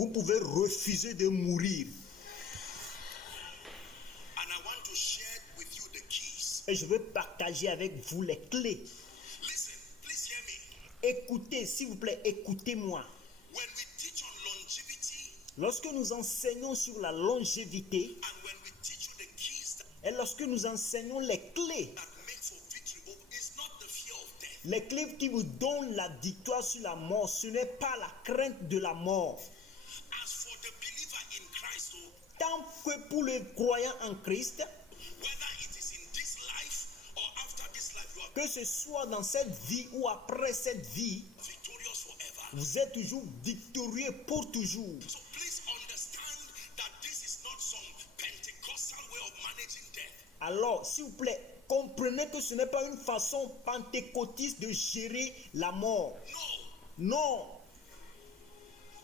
Vous pouvez refuser de mourir. And I want to share with you the keys. Et je veux partager avec vous les clés. Listen, please hear me. Écoutez, s'il vous plaît, écoutez-moi. When we teach on longevity Lorsque nous enseignons sur la longévité and when we teach you the keys et lorsque nous enseignons les clés, that make for victory, it's not the fear of death. les clés qui vous donnent la victoire sur la mort, ce n'est pas la crainte de la mort. As for the believer in Christ, Tant que pour le croyant en Christ, whether it is in this life or after this life, you are que ce soit dans cette vie ou après cette vie, victorious forever. vous êtes toujours victorieux pour toujours. So please understand that this is not some Pentecostal way of managing death. Alors, s'il vous plaît, comprenez que ce n'est pas une façon pentecôtiste de gérer la mort. No, Non,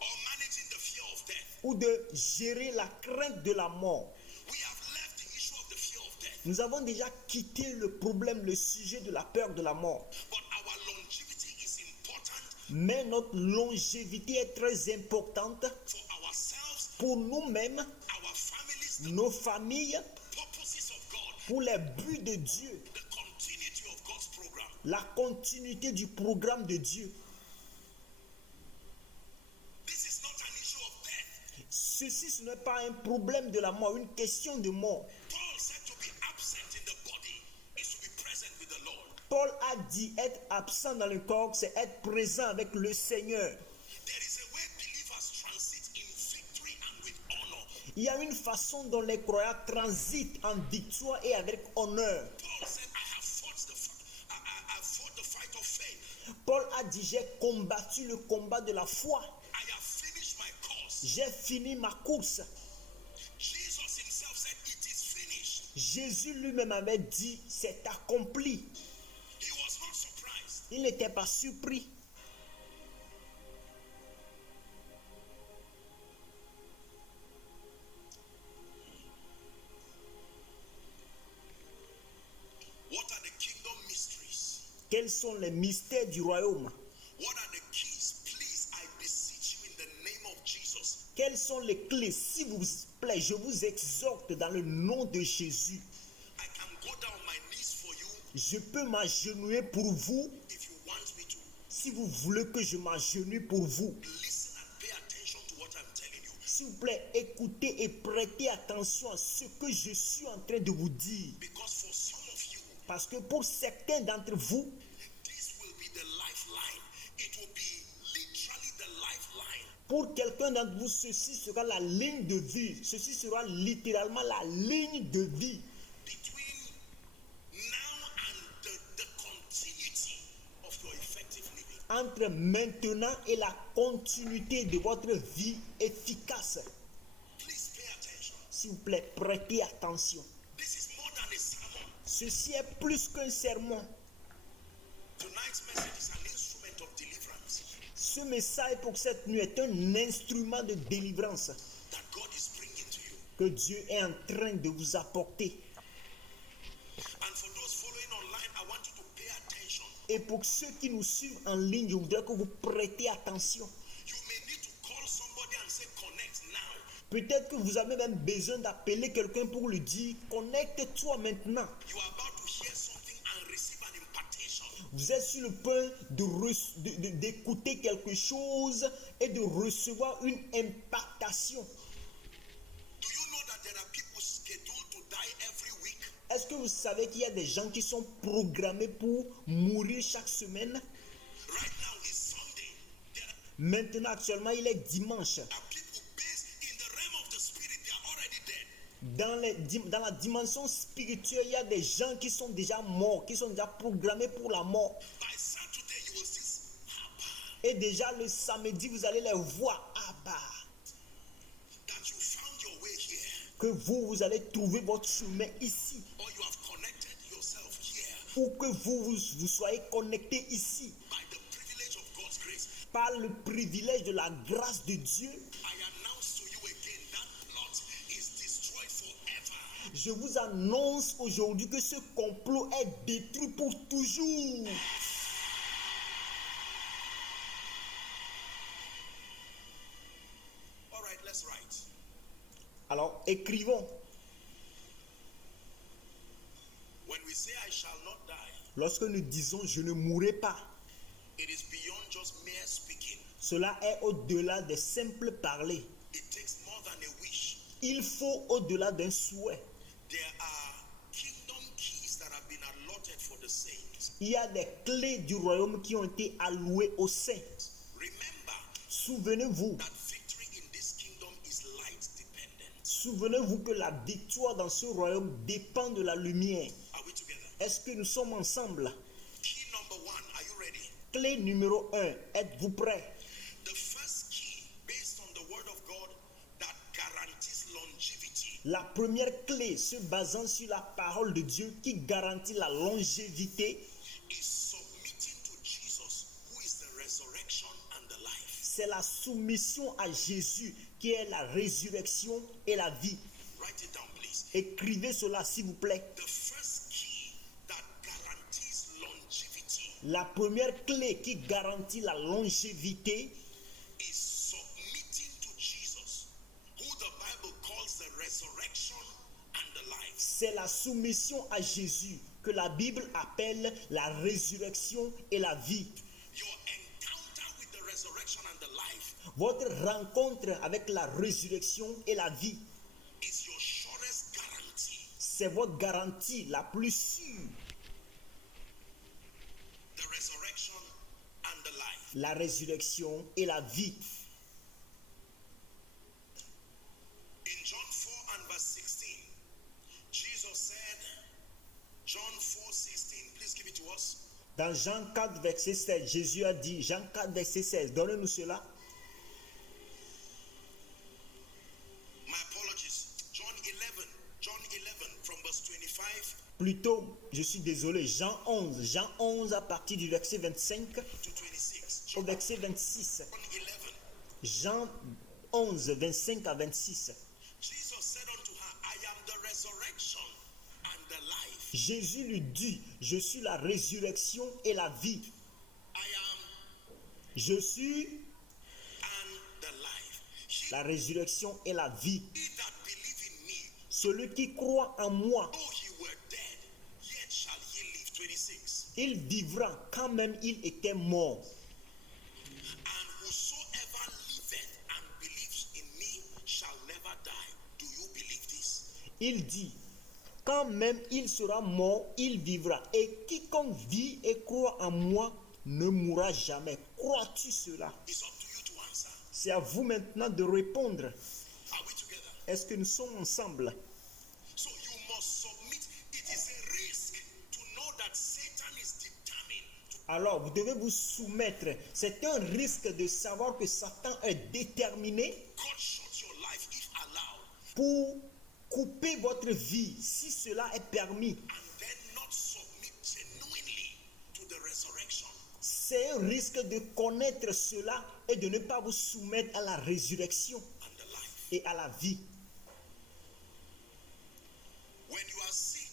or managing the fear of death. ou de gérer la crainte de la mort. We have left the issue of the fear of death, Nous avons déjà quitté le problème, le sujet de la peur de la mort. but our longevity is important Mais notre longévité est très importante for ourselves, pour nous-mêmes, our families, the nos familles, purposes of God, pour les buts de Dieu, the continuity of God's program. la continuité du programme de Dieu. This is not an issue of death. Ceci, ce n'est pas un problème de la mort, une question de mort. Paul said to be absent in the body is to be present with the Lord. Paul a dit être absent dans le corps, c'est être présent avec le Seigneur. There is a way believers transit in victory and with honor. Il y a une façon dont les croyants transitent en victoire et avec honneur. Paul said, I fought the fight of faith. Paul a dit, j'ai combattu le combat de la foi. I have finished my course. J'ai fini ma course. Jesus himself said, it is finished. Jésus lui-même avait dit, c'est accompli. He was not surprised. Il n'était pas surpris. What are the kingdom mysteries? Quels sont les mystères du royaume? What are the keys? Please, I beseech you in the name of Jesus. Quelles sont les clés? S'il vous plaît, je vous exhorte dans le nom de Jésus. I can go down on my knees for you Je peux m'agenouiller pour vous if you want me to. si vous voulez que je m'agenouille pour vous. Listen and pay attention to what I'm telling you. S'il vous plaît, écoutez et prêtez attention à ce que je suis en train de vous dire. Because for some of you, Parce que pour certains d'entre vous, this will be the lifeline. It will be literally the lifeline. pour quelqu'un d'entre vous, ceci sera la ligne de vie. Ceci sera littéralement la ligne de vie. Between now and the continuity of your effective living. Entre maintenant et la continuité de votre vie efficace. Please pay attention. S'il vous plaît, prêtez attention. This is more than a sermon. Ceci est plus qu'un sermon. Tonight's message is an instrument of deliverance Ce message pour cette nuit est un instrument de délivrance that God is bringing to you. que Dieu est en train de vous apporter. And for those following online, I want you to pay attention. Et pour ceux qui nous suivent en ligne, je voudrais que vous prêtez attention. You may need to call somebody and say, connect now. Peut-être que vous avez même besoin d'appeler quelqu'un pour lui dire, connecte-toi maintenant. You are about to hear something and receive an impartation. Vous êtes sur le point d'écouter quelque chose et de recevoir une impactation. Do you know that there are people scheduled to die every week? Est-ce que vous savez qu'il y a des gens qui sont programmés pour mourir chaque semaine? Right now is Sunday. There Maintenant, actuellement, il est dimanche. are people based in the realm of the spirit. They are already dead. Dans la dimension spirituelle, il y a des gens qui sont déjà morts, qui sont déjà programmés pour la mort. By Saturday, you will see Et déjà le samedi, vous allez les voir. Abba. that you found your way here, Que vous allez trouver votre chemin ici. or you have connected yourself here Ou que vous soyez connectés ici. by the privilege of God's grace. Par le privilège de la grâce de Dieu. I announce to you again that plot is destroyed forever. Je vous annonce aujourd'hui que ce complot est détruit pour toujours. écrivons. When we say I shall not die, Lorsque nous disons je ne mourrai pas, it is beyond just mere speaking. cela est au-delà des simples parler. It takes more than a wish. Il faut au-delà d'un souhait. There are kingdom keys that have been allotted for the saints. Il y a des clés du royaume qui ont été allouées aux saints. Remember Souvenez-vous, that victory in this kingdom is light dependent. souvenez-vous que la victoire dans ce royaume dépend de la lumière. Are we together? Est-ce que nous sommes ensemble? Key number one, are you ready? Clé numéro 1, êtes-vous prêts? The first key, based on the word of God, that guarantees longevity, La première clé se basant sur la parole de Dieu qui garantit la longévité, is submitting to Jesus, who is the resurrection and the life. c'est la soumission à Jésus qui est la résurrection et la vie. Write it down, please. Écrivez cela s'il vous plaît. The first key that guarantees longevity La première clé qui garantit la longévité, is submitting to Jesus, who the Bible calls the resurrection and the life. c'est la soumission à Jésus que la Bible appelle la résurrection et la vie. Your encounter with the resurrection and the life Votre rencontre avec la résurrection et la vie, is your surest guarantee. c'est votre garantie la plus sûre. The resurrection and the life. La résurrection et la vie. In John 4 and verse 16, Jesus said, John 4:16, please give it to us. Dans Jean 4, verset 16, Jésus a dit, Jean 4, verset 16, donnez-nous cela. My apologies. John 11 from verse 25 Plutôt, je suis désolé, Jean 11 à partir du verset 25 to 26. au verset 26. John 11. Jean 11, 25 à 26. Jesus said unto her, I am the resurrection and the life. Jésus lui dit, je suis la résurrection et la vie. I am Je suis and the life. He la résurrection et la vie. that believe in me, Celui qui croit en moi, though he were dead, yet shall he live. 26. il vivra quand même il était mort. And whosoever liveth and believes in me shall never die. Do you believe this? Il dit, quand même il sera mort, il vivra. Et quiconque vit et croit en moi ne mourra jamais. Crois-tu cela? It's up to you to answer. C'est à vous maintenant de répondre. Are we together? Est-ce que nous sommes ensemble? So you must submit. It is a risk to know that Satan is determined to Alors, vous devez vous soumettre. C'est un risque de savoir que Satan est déterminé cut short your life if allowed, pour couper votre vie, si cela est permis. and then not submit genuinely to the resurrection. C'est un risque de connaître cela et de ne pas vous soumettre à la résurrection And the life. et à la vie. When you are sick,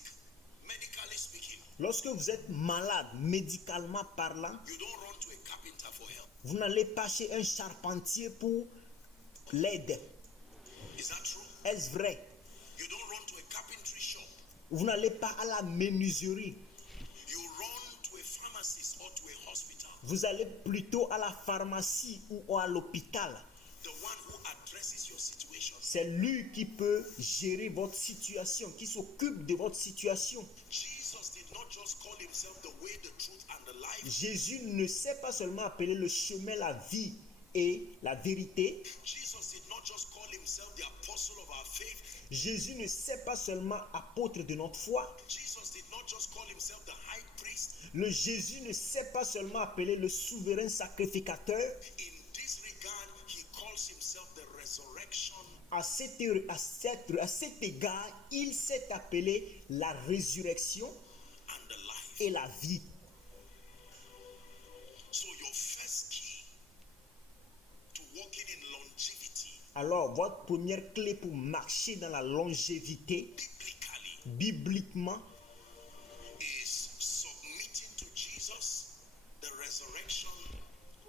medically speaking, Lorsque vous êtes malade, médicalement parlant, you don't run to a carpenter for help. vous n'allez pas chez un charpentier pour l'aide. Is that true? Est-ce vrai? You don't run to a carpentry shop. Vous n'allez pas à la menuiserie. You run to a pharmacist or to a hospital. Vous allez plutôt à la pharmacie ou à l'hôpital. The one who addresses your situation. C'est lui qui peut gérer votre situation, qui s'occupe de votre situation. Jesus did not just call himself the way, the truth, and the life. Jésus ne s'est pas seulement appelé le chemin, la vie et la vérité. Jesus did not just call himself the apostle of our faith. Jésus ne s'est pas seulement apôtre de notre foi. Jesus did not just call himself the high priest. Le Jésus ne s'est pas seulement appelé le souverain sacrificateur. In this regard, he calls himself the resurrection. À cet égard, il s'est appelé la résurrection And the life. et la vie. So your first key to walking in longevity, Alors, votre première clé pour marcher dans la longévité, biblically, bibliquement, is submitting to Jesus, the resurrection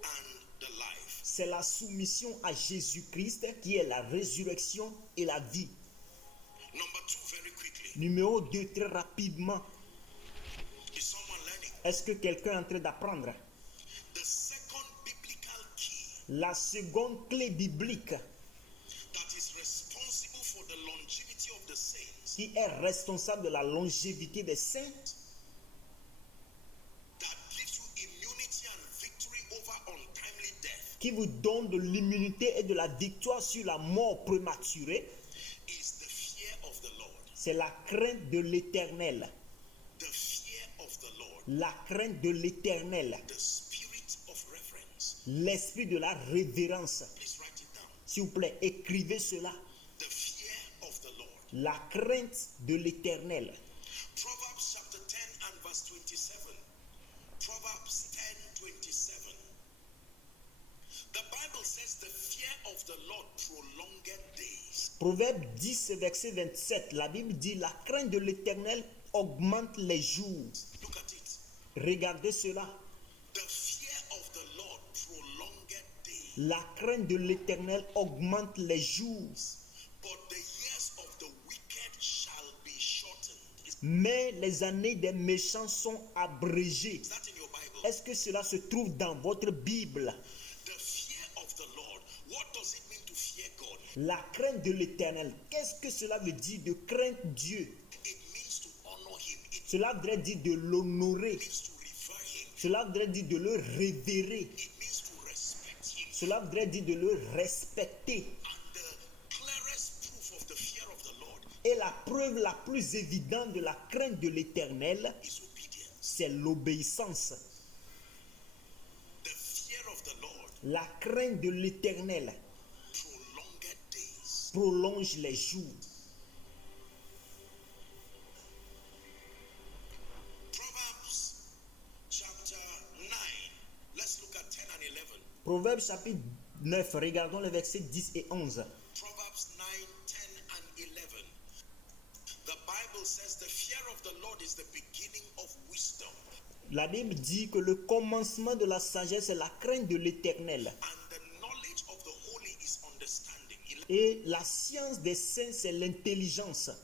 and the life. c'est la soumission à Jésus-Christ qui est la résurrection et la vie. Numéro 2, très rapidement. Is someone learning? Est-ce que quelqu'un est en train d'apprendre? The second biblical key La seconde clé biblique that is responsible for the longevity of the saints, qui est responsable de la longévité des saints, that gives you immunity and victory over untimely death, qui vous donne de l'immunité et de la victoire sur la mort prématurée, is the fear of the Lord. c'est la crainte de l'Éternel. The fear of the Lord. La crainte de l'Éternel. The spirit of reverence. L'esprit de la révérence. Please write it down. S'il vous plaît, écrivez cela. The fear of the Lord. La crainte de l'Éternel. Proverbs chapter 10 and verse 27. Proverbs 10:27. The Bible says the fear of the Lord prolonged days. Proverbe 10, verset 27. La Bible dit, la crainte de l'Éternel augmente les jours. Look at it. Regardez cela. The fear of the Lord prolonged days. La crainte de l'Éternel augmente les jours. But the years of the wicked shall be shortened. Mais les années des méchants sont abrégées. Is that in your Bible? Est-ce que cela se trouve dans votre Bible? The fear of the Lord. What does it mean to fear God? La crainte de l'Éternel. Qu'est-ce que cela veut dire de craindre Dieu? It means to honor him. It Cela voudrait dire de l'honorer. means to revere him. Cela voudrait dire de le révérer. It means to respect him. Cela voudrait dire de le respecter. And the clearest proof of the fear of the Lord Et la preuve la plus évidente de la crainte de l'Éternel, is obedience. c'est l'obéissance. The fear of the Lord La crainte de l'Éternel prolonged days. prolonge les jours. Proverbs chapter 9. Let's look at 10 and 11. Proverbe chapitre 9, regardons les versets 10 et 11. Proverbs 9, 10 and 11. The Bible says the fear of the Lord is the beginning of wisdom, La Bible dit que le commencement de la sagesse est la crainte de l'Éternel. and the knowledge of the holy is understanding. Et la science des saints, c'est l'intelligence. 11.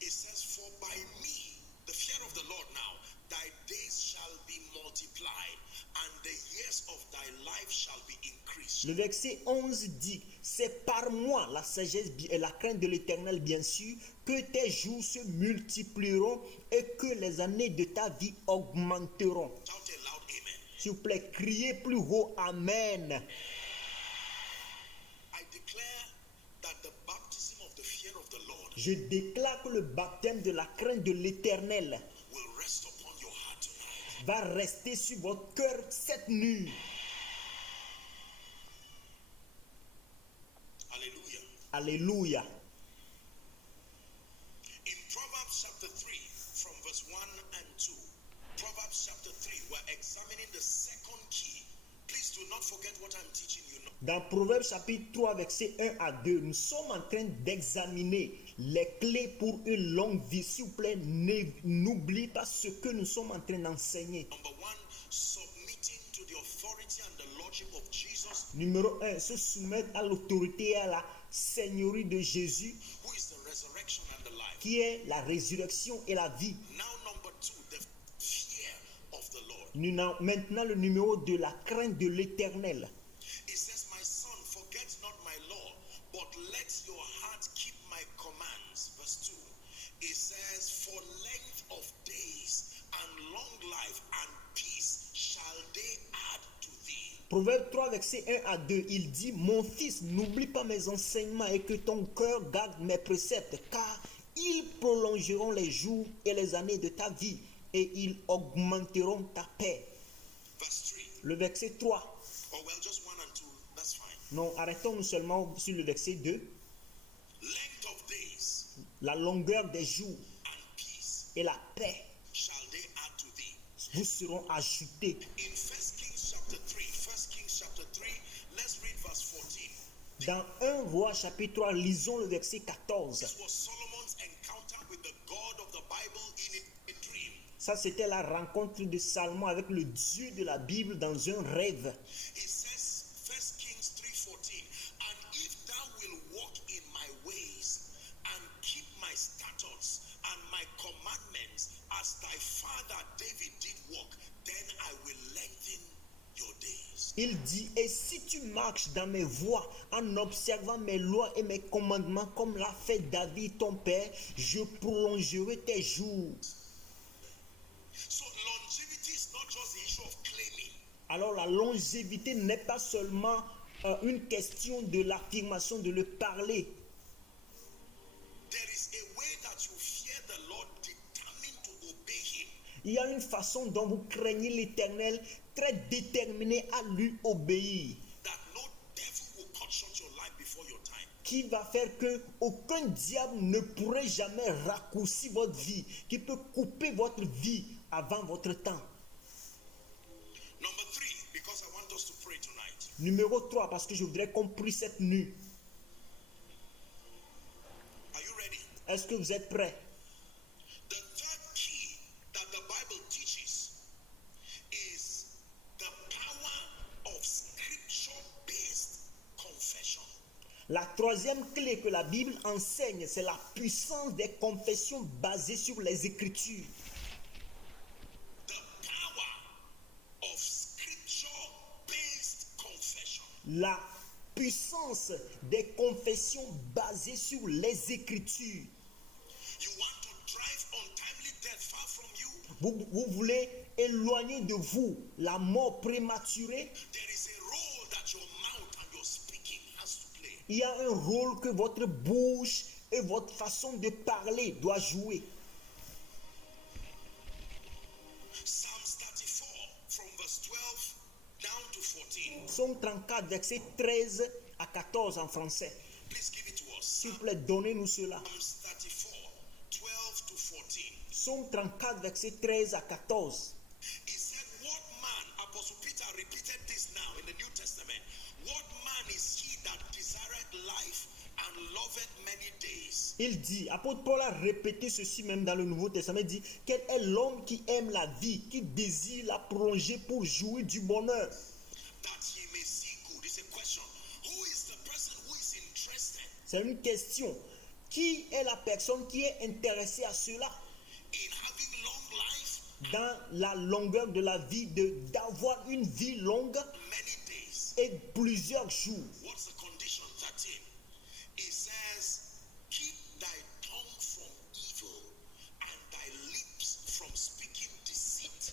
It says, for by me, the fear of the Lord now, thy days shall be multiplied, and the years of thy life shall be increased. Le verset 11 dit, c'est par moi la sagesse et la crainte de l'Éternel, bien sûr, que tes jours se multiplieront et que les années de ta vie augmenteront. Shout a loud amen. S'il vous plaît, criez plus haut, Amen. I declare that the baptism of the fear of the Lord Je déclare que le baptême de la crainte de l'Éternel will rest upon your heart tonight. va rester sur votre cœur cette nuit. Hallelujah. Alléluia. In Proverbs chapter 3, from verse 1 and 2, Proverbs chapter 3, we're examining the second key. Please do not forget what I'm teaching you now. Dans Proverbe chapitre 3, verset 1 à 2, nous sommes en train d'examiner les clés pour une longue vie. S'il vous plaît, n'oubliez pas ce que nous sommes en train d'enseigner. Number one, submitting to the authority and the lordship of Jesus, Numéro 1, se soumettre à l'autorité et à la seigneurie de Jésus, who is the resurrection and the life. qui est la résurrection et la vie. Now, number two, the fear of the Lord. Maintenant, le numéro 2, la crainte de l'Éternel. It says, my son, forget not my law, but let your heart keep my commands. Verse 2. It says, for length of days and long life and peace shall they add to thee. Proverbe 3, verset 1 à 2, il dit, mon fils, n'oublie pas mes enseignements et que ton cœur garde mes préceptes, car ils prolongeront les jours et les années de ta vie, et ils augmenteront ta paix. Verse 3. Le verset 3, Oh, well, just 1 and 2, that's fine. non, arrêtons-nous seulement sur le verset 2, Length of days la longueur des jours and peace et la paix shall they add to thee. vous seront ajoutés. In 1 Kings chapter 3, 1 Kings chapter 3, let's read verse 14. Dans 1 Roi chapitre 3, lisons le verset 14. This was Solomon's encounter with the God of the Bible in a dream. Ça, c'était la rencontre de Salomon avec le Dieu de la Bible dans un rêve. It says, 1 Kings 3:14, and if thou wilt walk in my ways and keep my statutes Il dit, et si tu marches dans mes voies en observant mes lois et mes commandements comme l'a fait David ton père, je prolongerai tes jours. So longevity is not just the issue of claiming. Alors la longévité n'est pas seulement une question de l'affirmation, de le parler. There is a way that you fear the Lord, determined to obey him. Il y a une façon dont vous craignez l'Éternel, très déterminé à lui obéir, That no devil will cut short your life before your time. qui va faire que aucun diable ne pourrait jamais raccourcir votre vie, qui peut couper votre vie avant votre temps. Number 3, because I want us to pray tonight. Numéro 3, parce que je voudrais qu'on prie cette nuit. Are you ready? Est-ce que vous êtes prêts? The third key that the Bible teaches is the power of scripture-based confession. La troisième clé que la Bible enseigne, c'est la puissance des confessions basées sur les Écritures. The power of scripture-based confession. La puissance des confessions basées sur les Écritures. You want to drive untimely death far from you? Vous voulez éloigner de vous la mort prématurée. There is a role that your mouth and your speaking has to play. Il y a un rôle que votre bouche et votre façon de parler doit jouer. Psalms 34 from verse 12 down to 14. Psaume 34, verset 13 à 14 en français. Please give it to us. S'il vous plaît, donnez-nous cela. Psalms 34, 12 to 14. Psaume 34, verset 13 à 14. He said, what man, Apostle Peter repeated this now in the New Testament, what man is he that desireth life and loveth many days? Il dit, apôtre Paul a répété ceci même dans le Nouveau Testament, il dit, quel est l'homme qui aime la vie, qui désire la prolonger pour jouir du bonheur? That he may see good. It's a question. Who is the person who is interested C'est une question. Qui est la personne qui est intéressée à cela? in having long life, Dans la longueur de la vie, d'avoir une vie longue many days? et plusieurs jours. What's the condition? 13. It says, keep thy tongue from evil and thy lips from speaking deceit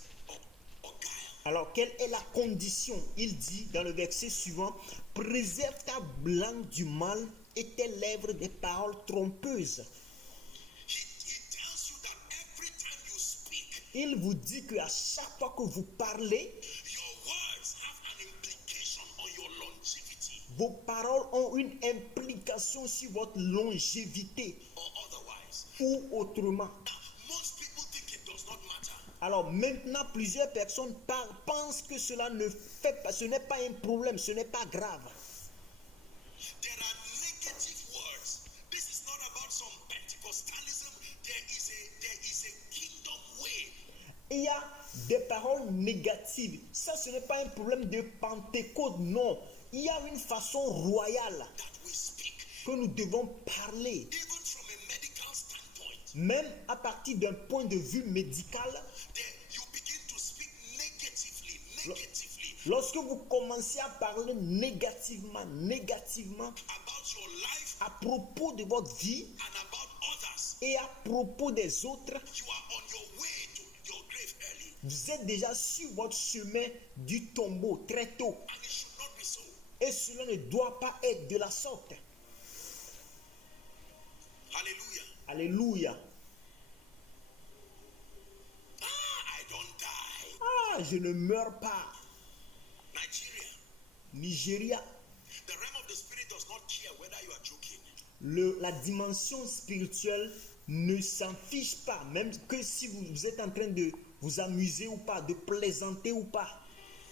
or guile. Alors, quelle est la condition? Il dit dans le verset suivant, préserve ta langue du mal et tes lèvres des paroles trompeuses. He tells you that every time you speak, Il vous dit qu'à chaque fois que vous parlez, your words have an implication on your longevity vos paroles ont une implication sur votre longévité or otherwise. ou autrement. Now, most people think it does not matter. Alors maintenant, plusieurs personnes pensent que cela ne fait pas, ce n'est pas un problème, ce n'est pas grave. There are negative words. This is not about some Pentecostalism. There is a kingdom way. Il y a des paroles négatives. Ça, ce n'est pas un problème de Pentecôte, non. Il y a une façon royale That we speak, que nous devons parler. even from a medical standpoint. Même à partir d'un point de vue médical, There, you begin to speak negatively. lorsque vous commencez à parler négativement About your life à propos de votre vie and about others. et à propos des autres, You are on your way to your grave early. vous êtes déjà sur votre chemin du tombeau très tôt. And it should not be so. Et cela ne doit pas être de la sorte. Hallelujah. Alléluia. I don't die. Ah, je ne meurs pas. Nigeria. Nigeria, The realm of the spirit does not care whether you are joking. la dimension spirituelle ne s'en fiche pas, même que si vous êtes en train de vous amuser ou pas, de plaisanter ou pas.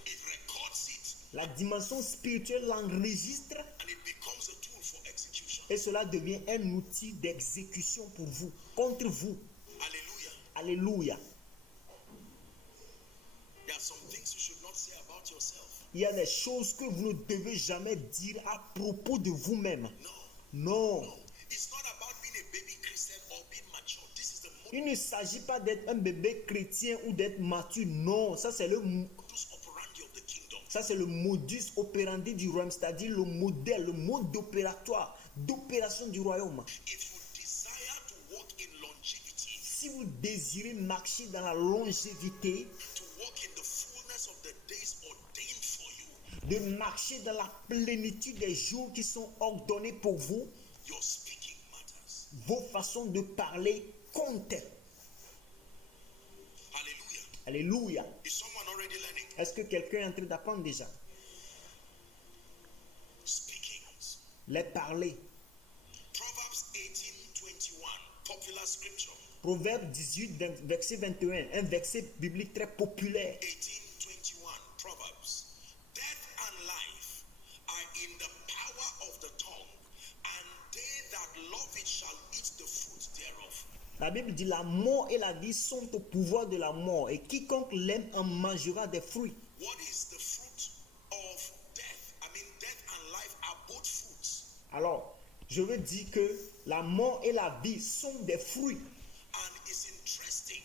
It records it La dimension spirituelle l'enregistre and it becomes a tool for execution. et cela devient un outil d'exécution pour vous, contre vous. Hallelujah. Alléluia. There are some things you should not say about yourself. Il y a des choses que vous ne devez jamais dire à propos de vous-même. No. Non. It's not about being a baby Christian or being mature. This is the Il ne s'agit pas d'être un bébé chrétien ou d'être mature. Non, ça c'est le modus operandi of the kingdom. Ça, c'est le modus operandi du royaume, c'est-à-dire le modèle, le mode opératoire, d'opération du royaume. If you desire to walk in longevity, Si vous désirez marcher dans la longévité, to walk in the fullness of the days ordained for you, de marcher dans la plénitude des jours qui sont ordonnés pour vous, your speaking matters. vos façons de parler comptent. Hallelujah. Alléluia. Is someone already learning? Est-ce que quelqu'un est en train d'apprendre déjà? Speakings. Les parler. Proverbs 18:21, popular scripture. Proverbe 18, verset 21, un verset biblique très populaire. 18:21, Proverbs. Death and life are in the power of the tongue, and they that love it shall eat the fruit thereof. La Bible dit la mort et la vie sont au pouvoir de la mort et quiconque l'aime en mangera des fruits. What is the fruit of death? I mean, death and life are both fruits. Alors, je veux dire que la mort et la vie sont des fruits. And it's interesting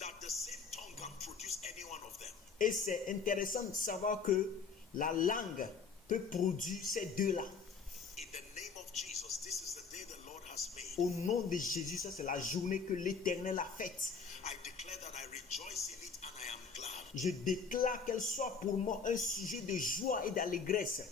that the same tongue can produce any one of them. Et c'est intéressant de savoir que la langue peut produire ces deux-là. In the name of Jesus, this is the day the Lord has made. Au nom de Jésus, ça c'est la journée que l'Éternel a faite. I declare that I rejoice in it and I am glad. Je déclare qu'elle soit pour moi un sujet de joie et d'allégresse.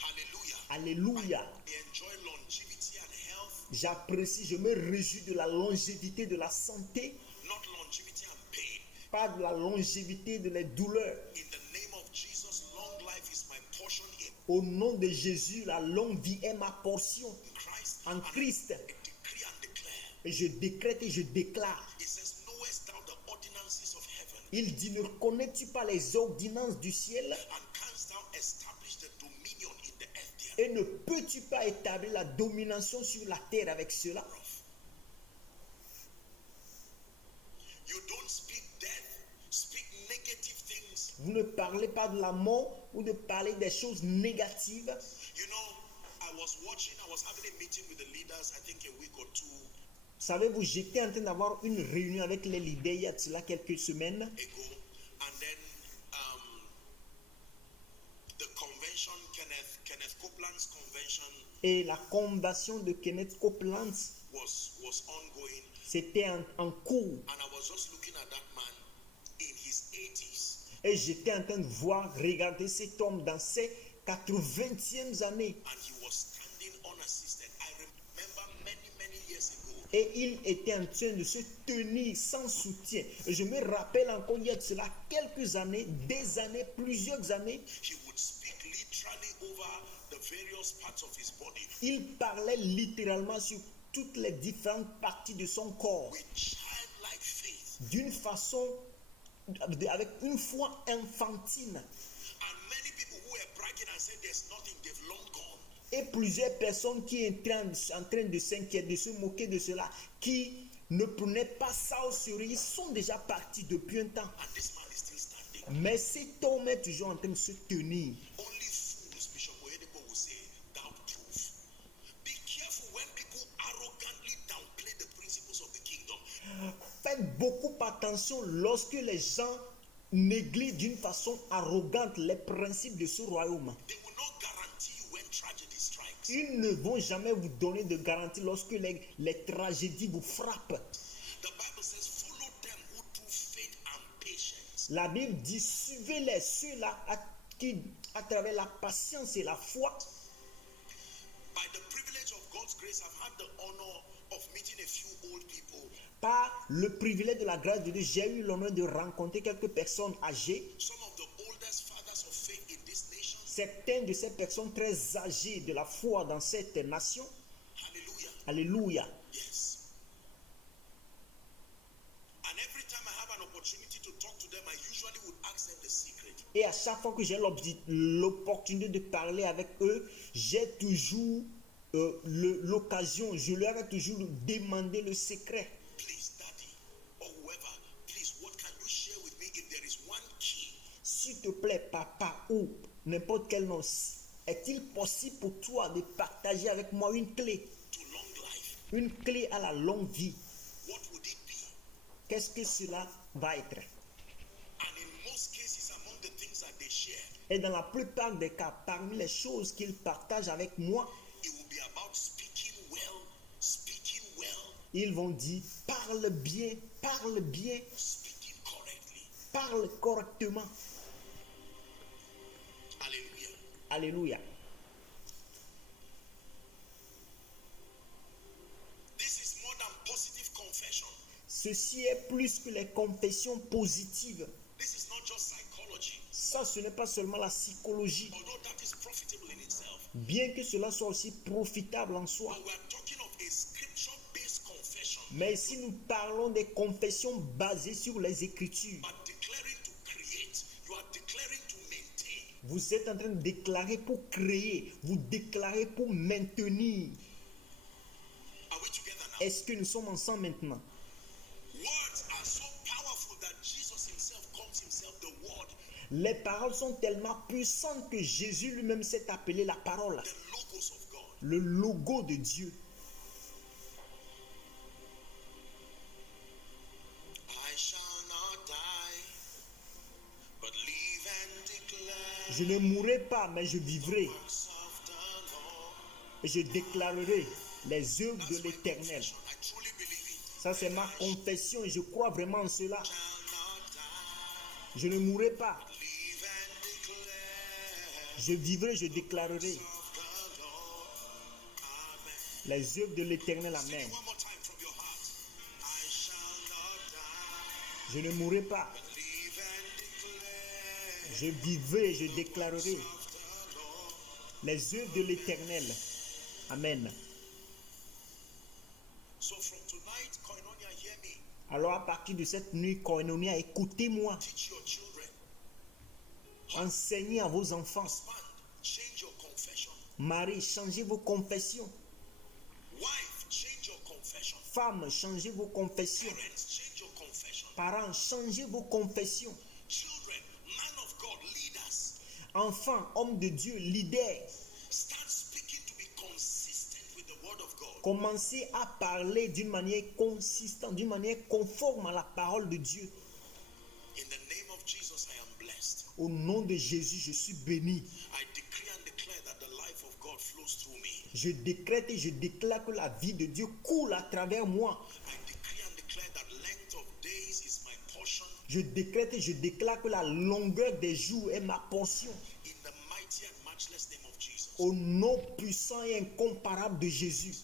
Hallelujah. Alléluia. I enjoy longevity and health, J'apprécie, je me réjouis de la longévité, de la santé, not longevity and pain. pas de la longévité de les douleurs. In the name of Jesus, long life is my portion in Au nom de Jésus, la longue vie est ma portion Christ. en And Christ. I decree and declare. Et je décrète et je déclare. It says, knowest thou the ordinances of heaven, Il dit, ne reconnais-tu pas les ordonnances du ciel and canst thou establish the dominion in the earth thereof? et ne peux-tu pas établir la domination sur la terre avec cela? You don't speak death, speak negative things. Vous ne parlez pas de la mort ou de parler des choses négatives. You know, I was having a meeting with the leaders, I think a week or two Savez-vous, j'étais en train d'avoir une réunion avec les leaders il y a de cela quelques semaines. ago, and then the convention, Kenneth Copeland's convention Et la convention de Kenneth Copeland, was ongoing, c'était en cours. and I was just looking at that man in his 80s, Et j'étais en train de voir, regarder cet homme dans ses 80e années. and he was standing unassisted. I remember many years ago, Et il était en train de se tenir sans soutien. Et je me rappelle encore il y a de cela quelques années, des années, plusieurs années, he would speak literally over the various parts of his body il parlait littéralement sur toutes les différentes parties de son corps. with childlike faith. D'une façon, avec une foi infantile. And many people who were bragging and said there's nothing, they've long gone. Et plusieurs personnes qui étaient en train de s'inquiéter, de se moquer de cela, qui ne prenaient pas ça au sérieux, ils sont déjà partis depuis un temps. And this man is still standing. Mais cet homme est toujours en train de se tenir. Only fools, Bishop Oyedepo will say, thou proof. Be careful when people arrogantly downplay the principles of the kingdom. Faites beaucoup attention lorsque les gens négligent d'une façon arrogante les principes de ce royaume. They will not guarantee you when tragedy strikes. Ils ne vont jamais vous donner de garantie lorsque les tragédies vous frappent. The Bible says, follow them who through faith and patience La Bible dit, suivez-les, ceux-là qui, à travers la patience et la foi, by the privilege of God's grace, I've had the honor of meeting a few old people. par le privilège de la grâce de Dieu, j'ai eu l'honneur de rencontrer quelques personnes âgées. Some of the oldest fathers of faith in this nation. Certaines de ces personnes très âgées de la foi dans cette nation. Hallelujah. Alléluia. Yes. And every time I have an opportunity to talk to them, I usually would ask them the secret. Et à chaque fois que j'ai l'opportunité de parler avec eux, j'ai toujours l'occasion, je leur ai toujours demandé le secret. Please, Daddy, or whoever, please, what can you share with me if there is one key? S'il te plaît, papa, ou n'importe quel nom, est-il possible pour toi de partager avec moi une clé? To long life, Une clé à la longue vie. what would it be? Qu'est-ce que cela va être? And in most cases, among the things that they share, Et dans la plupart des cas, parmi les choses qu'ils partagent avec moi, it will be about speaking well, ils vont dire parle bien, speaking correctly. parle correctement. Hallelujah. Alléluia. This is more than positive confession. Ceci est plus que les confessions positives. This is not just psychology, Ça, ce n'est pas seulement la psychologie, although that is profitable in itself. bien que cela soit aussi profitable en soi. But we are talking of a scripture-based confession. Mais si nous parlons des confessions basées sur les Écritures, You are declaring to create. You are declaring to maintain. vous êtes en train de déclarer pour créer, vous déclarez pour maintenir. Are we together now? Est-ce que nous sommes ensemble maintenant? Words are so powerful that Jesus himself calls himself the Word, Les paroles sont tellement puissantes que Jésus lui-même s'est appelé la parole, the logos of God. le logo de Dieu. I shall not die, but live and declare Je ne mourrai pas, mais je vivrai works of the Lord. et je déclarerai les œuvres de That's my l'Éternel. confession. I truly believe it. Ça, c'est ma confession et je crois vraiment en cela. Shall not die, Je ne mourrai pas, live and declare je vivrai, je déclarerai of the Lord. Amen. les œuvres de l'Éternel. Sing Amen. it one more time from your heart. I shall not die, Je ne mourrai pas, live and declare je vivrai et je déclarerai of the Lord. les œuvres de l'Éternel. Amen. So from tonight, Koinonia, hear me. Alors à partir de cette nuit, Koinonia, écoutez-moi. Teach your children. Enseignez à vos enfants. Husband, change your confession. Marie, changez vos confessions. Wife, change your confession. Femmes, changez vos confessions. Parents, change your confession. Parents, changez vos confessions. Children, man of God, leaders, Enfants, hommes de Dieu, leaders, start speaking to be consistent with the word of God. commencez à parler d'une manière consistante, d'une manière conforme à la parole de Dieu. In the name of Jesus, I am blessed. Au nom de Jésus, je suis béni. I decree and declare that the life of God flows through me. Je décrète et je déclare que la vie de Dieu coule à travers moi. I decree and declare that length of days is my portion. Je décrète et je déclare que la longueur des jours est ma portion. In the mighty and matchless name of Jesus. Au nom puissant et incomparable de Jésus.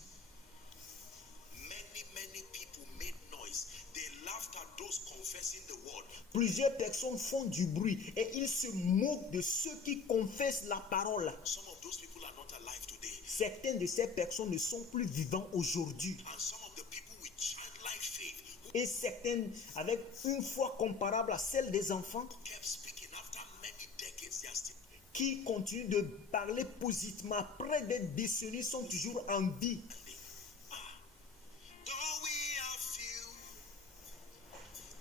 Many people made noise. They laughed at those confessing the word. Plusieurs personnes font du bruit et ils se moquent de ceux qui confessent la parole. Some of those people are not alive today. Certaines de ces personnes ne sont plus vivants aujourd'hui. And some of the people with childlike faith who Et certaines avec une foi comparable à celle des enfants kept speaking after many decades, they are still. qui continuent de parler positivement après des décennies sont toujours en vie. Though we are few,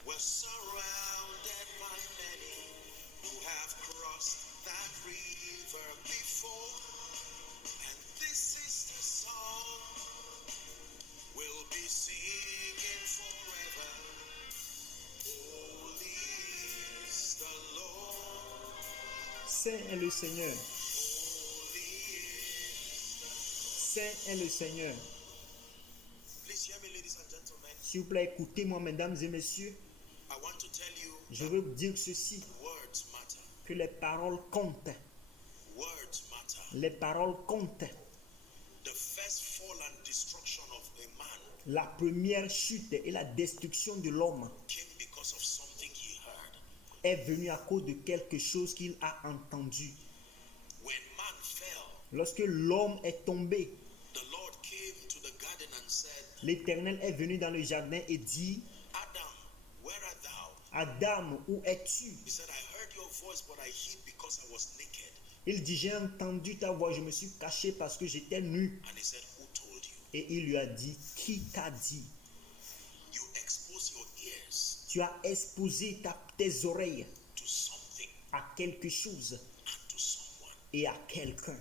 we're surrounded by many who have crossed that river before. And this is the song we'll be singing forever. Holy is the Lord. Saint est le Seigneur. Holy is. Saint est le Seigneur. Please hear me, ladies and gentlemen. S'il vous plaît, écoutez-moi, mesdames et messieurs. I want to tell you Je veux vous dire ceci, words matter. que les paroles comptent. Words matter. Les paroles comptent. The first fall and destruction of a man La première chute et la destruction de l'homme came because of something he heard. est venue à cause de quelque chose qu'il a entendu. When man fell, Lorsque l'homme est tombé, the Lord came to the garden and said, l'Éternel est venu dans le jardin et dit, Adam, where art thou? Adam, où es-tu? He said, I heard your voice, but I hid because I was naked. Il dit, j'ai entendu ta voix, je me suis caché parce que j'étais nu. And he said, who told you? Et il lui a dit, qui t'a dit? You expose your ears Tu as exposé tes oreilles to something à quelque chose and to someone. et à quelqu'un.